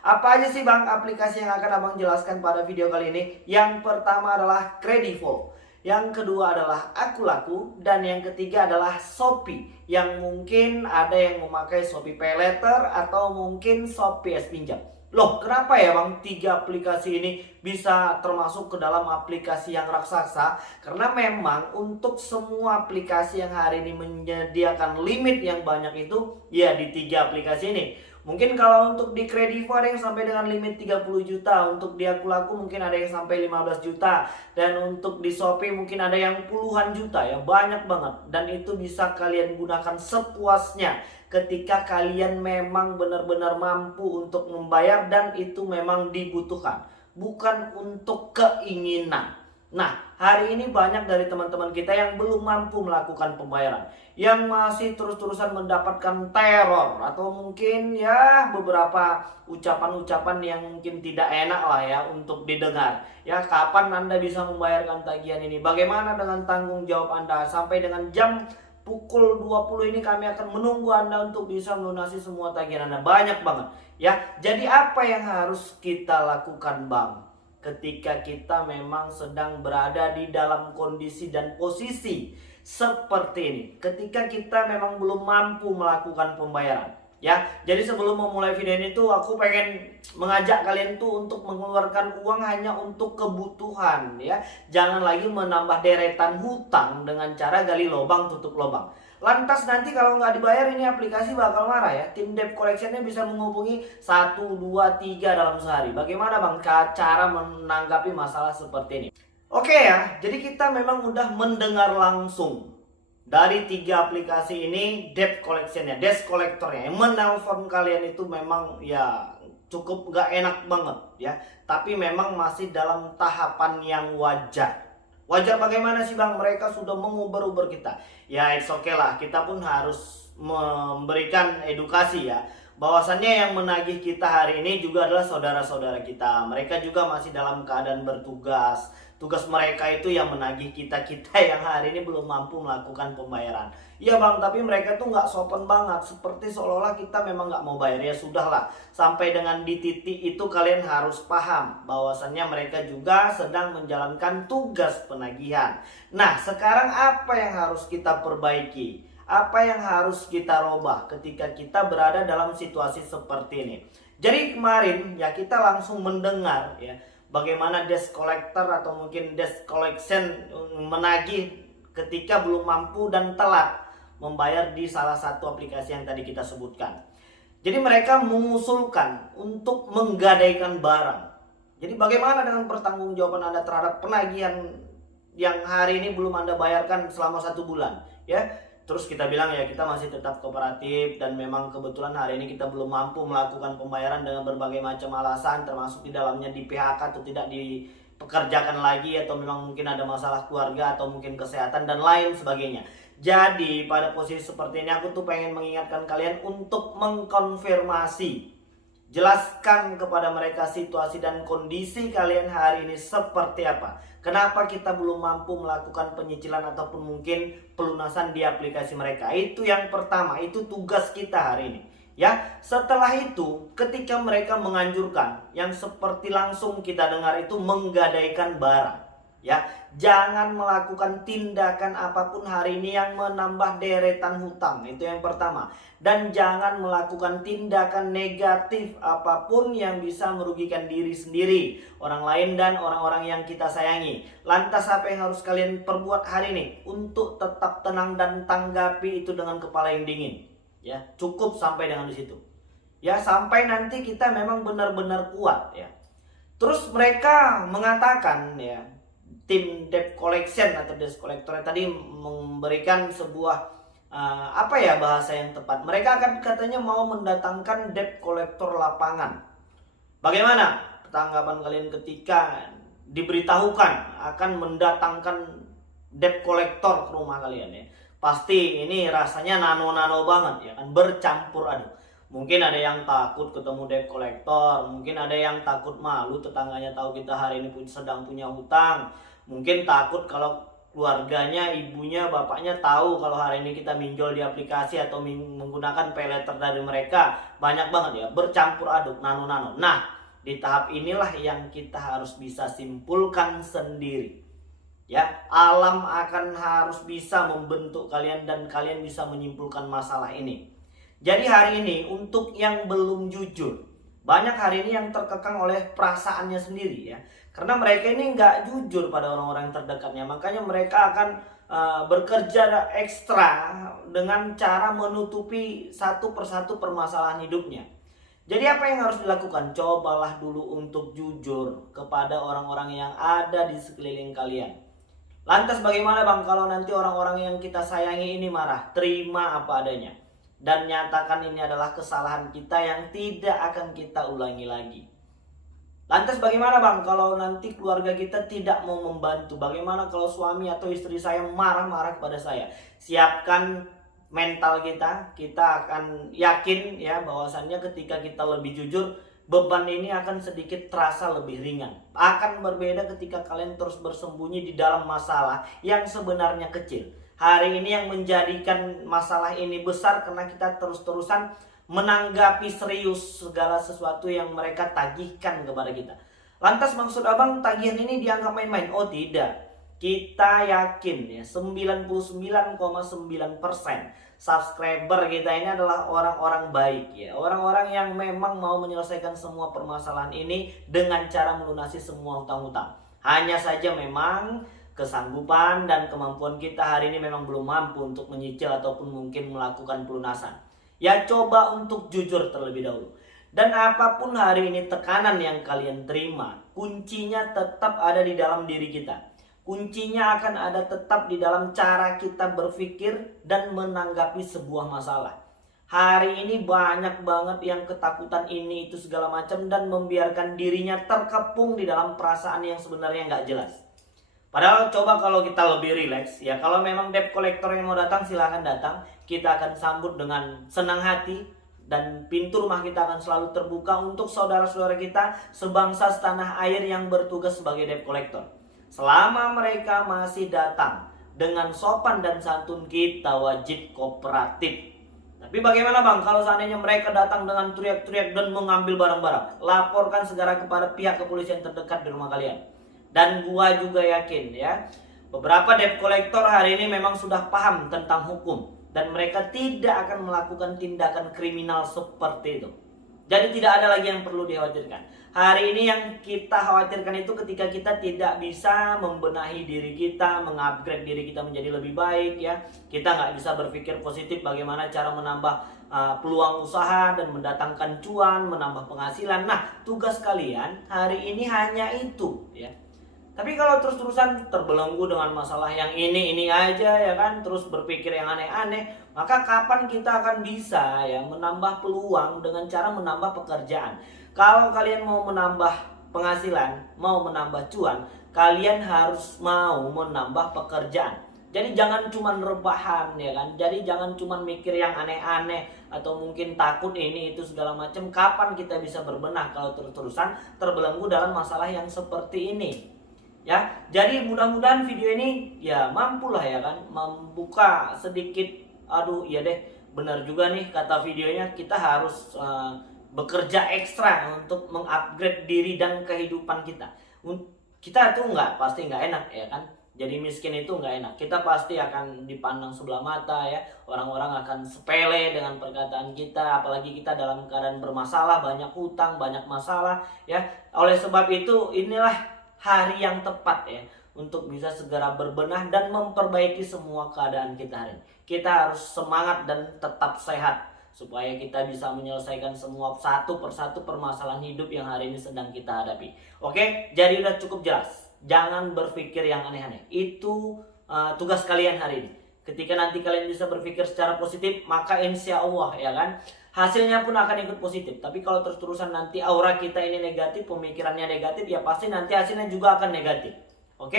Apa aja sih Bang aplikasi yang akan Abang jelaskan pada video kali ini? Yang pertama adalah Kredivo, yang kedua adalah Akulaku, dan yang ketiga adalah Shopee. Yang mungkin ada yang memakai Shopee Paylater atau mungkin Shopee S Pinjam. Loh, kenapa ya Bang tiga aplikasi ini bisa termasuk ke dalam aplikasi yang raksasa? Karena memang untuk semua aplikasi yang hari ini menyediakan limit yang banyak itu ya di tiga aplikasi ini. Mungkin kalau untuk di Kredivo ada yang sampai dengan limit 30 juta, untuk di Akulaku mungkin ada yang sampai 15 juta, dan untuk di Shopee mungkin ada yang puluhan juta ya, banyak banget. Dan itu bisa kalian gunakan sepuasnya ketika kalian memang benar-benar mampu untuk membayar dan itu memang dibutuhkan, bukan untuk keinginan. Nah, hari ini banyak dari teman-teman kita yang belum mampu melakukan pembayaran, yang masih terus-terusan mendapatkan teror atau mungkin ya beberapa ucapan-ucapan yang mungkin tidak enak lah ya untuk didengar. Ya, kapan Anda bisa membayarkan tagihan ini? Bagaimana dengan tanggung jawab Anda? Sampai dengan jam pukul 20 ini kami akan menunggu Anda untuk bisa melunasi semua tagihan Anda. Banyak banget ya. Jadi apa yang harus kita lakukan, Bang? Ketika kita memang sedang berada di dalam kondisi dan posisi seperti ini, ketika kita memang belum mampu melakukan pembayaran ya. Jadi sebelum memulai video ini tuh aku pengen mengajak kalian tuh untuk mengeluarkan uang hanya untuk kebutuhan ya. Jangan lagi menambah deretan hutang dengan cara gali lubang tutup lubang. Lantas nanti kalau nggak dibayar ini aplikasi bakal marah ya. Tim debt collectionnya bisa menghubungi 1, 2, 3 dalam sehari. Bagaimana Bang cara menanggapi masalah seperti ini? Oke ya, jadi kita memang udah mendengar langsung dari tiga aplikasi ini debt collectionnya, debt collectornya yang menelpon kalian itu memang ya cukup nggak enak banget ya. Tapi memang masih dalam tahapan yang wajar. Wajar bagaimana sih Bang? Mereka sudah menguber-uber kita. Ya it's okay lah, kita pun harus memberikan edukasi ya. Bahwasannya yang menagih kita hari ini juga adalah saudara-saudara kita. Mereka juga masih dalam keadaan bertugas. Tugas mereka itu yang menagih kita-kita yang hari ini belum mampu melakukan pembayaran. Iya Bang, tapi mereka tuh nggak sopan banget. Seperti seolah-olah kita memang nggak mau bayar. Ya sudahlah, sampai dengan di titik itu kalian harus paham bahwasannya mereka juga sedang menjalankan tugas penagihan. Nah, sekarang apa yang harus kita perbaiki? Apa yang harus kita robah ketika kita berada dalam situasi seperti ini? Jadi kemarin ya kita langsung mendengar ya bagaimana debt collector atau mungkin debt collection menagih ketika belum mampu dan telat membayar di salah satu aplikasi yang tadi kita sebutkan. Jadi mereka mengusulkan untuk menggadaikan barang. Jadi bagaimana dengan pertanggungjawaban Anda terhadap penagihan yang hari ini belum Anda bayarkan selama 1 bulan ya? Terus kita bilang ya kita masih tetap kooperatif dan memang kebetulan hari ini kita belum mampu melakukan pembayaran dengan berbagai macam alasan, termasuk di dalamnya di PHK atau tidak dipekerjakan lagi, atau memang mungkin ada masalah keluarga atau mungkin kesehatan dan lain sebagainya. Jadi pada posisi seperti ini aku tuh pengen mengingatkan kalian untuk mengkonfirmasi. Jelaskan kepada mereka situasi dan kondisi kalian hari ini seperti apa. Kenapa kita belum mampu melakukan penyicilan ataupun mungkin pelunasan di aplikasi mereka. Itu yang pertama, itu tugas kita hari ini. Ya, setelah itu ketika mereka menganjurkan yang seperti langsung kita dengar itu menggadaikan barang. Ya, jangan melakukan tindakan apapun hari ini yang menambah deretan hutang. Itu yang pertama. Dan jangan melakukan tindakan negatif apapun yang bisa merugikan diri sendiri, orang lain dan orang-orang yang kita sayangi. Lantas apa yang harus kalian perbuat hari ini? Untuk tetap tenang dan tanggapi itu dengan kepala yang dingin. Ya, cukup sampai dengan di situ. Ya, sampai nanti kita memang benar-benar kuat ya. Terus mereka mengatakan ya, tim debt collection atau debt collector tadi memberikan sebuah apa ya bahasa yang tepat. Mereka akan katanya mau mendatangkan debt collector lapangan. Bagaimana tanggapan kalian ketika diberitahukan akan mendatangkan debt collector ke rumah kalian ya? Pasti ini rasanya nano-nano banget ya kan, bercampur aduk. Mungkin ada yang takut ketemu debt collector, mungkin ada yang takut malu tetangganya tahu kita hari ini sedang punya hutang. Mungkin takut kalau keluarganya, ibunya, bapaknya tahu kalau hari ini kita minjol di aplikasi atau menggunakan pay letter dari mereka. Banyak banget ya, bercampur aduk, nano-nano. Nah, di tahap inilah yang kita harus bisa simpulkan sendiri. Ya, alam akan harus bisa membentuk kalian dan kalian bisa menyimpulkan masalah ini. Jadi hari ini untuk yang belum jujur, banyak hari ini yang terkekang oleh perasaannya sendiri ya. Karena mereka ini nggak jujur pada orang-orang terdekatnya. Makanya mereka akan bekerja ekstra dengan cara menutupi satu persatu permasalahan hidupnya. Jadi apa yang harus dilakukan? Cobalah dulu untuk jujur kepada orang-orang yang ada di sekeliling kalian. Lantas bagaimana bang kalau nanti orang-orang yang kita sayangi ini marah? Terima apa adanya. Dan nyatakan ini adalah kesalahan kita yang tidak akan kita ulangi lagi. Lantas bagaimana bang kalau nanti keluarga kita tidak mau membantu? Bagaimana kalau suami atau istri saya marah-marah kepada saya? Siapkan mental kita akan yakin ya bahwasannya ketika kita lebih jujur, beban ini akan sedikit terasa lebih ringan. Akan berbeda ketika kalian terus bersembunyi di dalam masalah yang sebenarnya kecil. Hari ini yang menjadikan masalah ini besar karena kita terus-terusan menanggapi serius segala sesuatu yang mereka tagihkan kepada kita. Lantas maksud abang tagihan ini dianggap main-main? Oh tidak. Kita yakin ya 99,9% subscriber kita ini adalah orang-orang baik ya. Orang-orang yang memang mau menyelesaikan semua permasalahan ini dengan cara melunasi semua hutang-hutang. Hanya saja memang kesanggupan dan kemampuan kita hari ini memang belum mampu untuk menyicil ataupun mungkin melakukan pelunasan. Ya coba untuk jujur terlebih dahulu. Dan apapun hari ini tekanan yang kalian terima, kuncinya tetap ada di dalam diri kita. Kuncinya akan ada tetap di dalam cara kita berpikir dan menanggapi sebuah masalah. Hari ini banyak banget yang ketakutan ini itu segala macam dan membiarkan dirinya terkepung di dalam perasaan yang sebenarnya nggak jelas. Padahal coba kalau kita lebih rileks ya, kalau memang debt collector yang mau datang silahkan datang, kita akan sambut dengan senang hati dan pintu rumah kita akan selalu terbuka untuk saudara-saudara kita sebangsa setanah air yang bertugas sebagai debt collector. Selama mereka masih datang dengan sopan dan santun, kita wajib kooperatif. Tapi bagaimana bang kalau seandainya mereka datang dengan teriak-teriak dan mengambil barang-barang? Laporkan segera kepada pihak kepolisian terdekat di rumah kalian. Dan gua juga yakin ya, beberapa debt collector hari ini memang sudah paham tentang hukum dan mereka tidak akan melakukan tindakan kriminal seperti itu. Jadi tidak ada lagi yang perlu dikhawatirkan. Hari ini yang kita khawatirkan itu ketika kita tidak bisa membenahi diri kita, mengupgrade diri kita menjadi lebih baik ya. Kita nggak bisa berpikir positif bagaimana cara menambah peluang usaha dan mendatangkan cuan, menambah penghasilan. Nah, tugas kalian hari ini hanya itu ya. Tapi kalau terus-terusan terbelenggu dengan masalah yang ini aja ya kan, terus berpikir yang aneh-aneh, maka kapan kita akan bisa ya menambah peluang dengan cara menambah pekerjaan? Kalau kalian mau menambah penghasilan, mau menambah cuan, kalian harus mau menambah pekerjaan. Jadi jangan cuma rebahan ya kan. Jadi jangan cuma mikir yang aneh-aneh atau mungkin takut ini itu segala macam. Kapan kita bisa berbenah kalau terus-terusan terbelenggu dalam masalah yang seperti ini? Ya, jadi mudah-mudahan video ini ya mampulah ya kan membuka sedikit, aduh iya deh benar juga nih kata videonya, kita harus bekerja ekstra untuk mengupgrade diri dan kehidupan kita. Kita tuh pasti nggak enak ya kan, jadi miskin itu nggak enak. Kita pasti akan dipandang sebelah mata ya, orang-orang akan sepele dengan perkataan kita, apalagi kita dalam keadaan bermasalah, banyak hutang, banyak masalah ya. Oleh sebab itu inilah hari yang tepat ya untuk bisa segera berbenah dan memperbaiki semua keadaan kita hari ini. Kita harus semangat dan tetap sehat supaya kita bisa menyelesaikan semua satu persatu permasalahan hidup yang hari ini sedang kita hadapi. Oke, jadi udah cukup jelas. Jangan berpikir yang aneh-aneh. Itu tugas kalian hari ini. Ketika nanti kalian bisa berpikir secara positif, maka insya Allah ya kan hasilnya pun akan ikut positif. Tapi kalau terus-terusan nanti aura kita ini negatif, pemikirannya negatif, ya pasti nanti hasilnya juga akan negatif. Oke?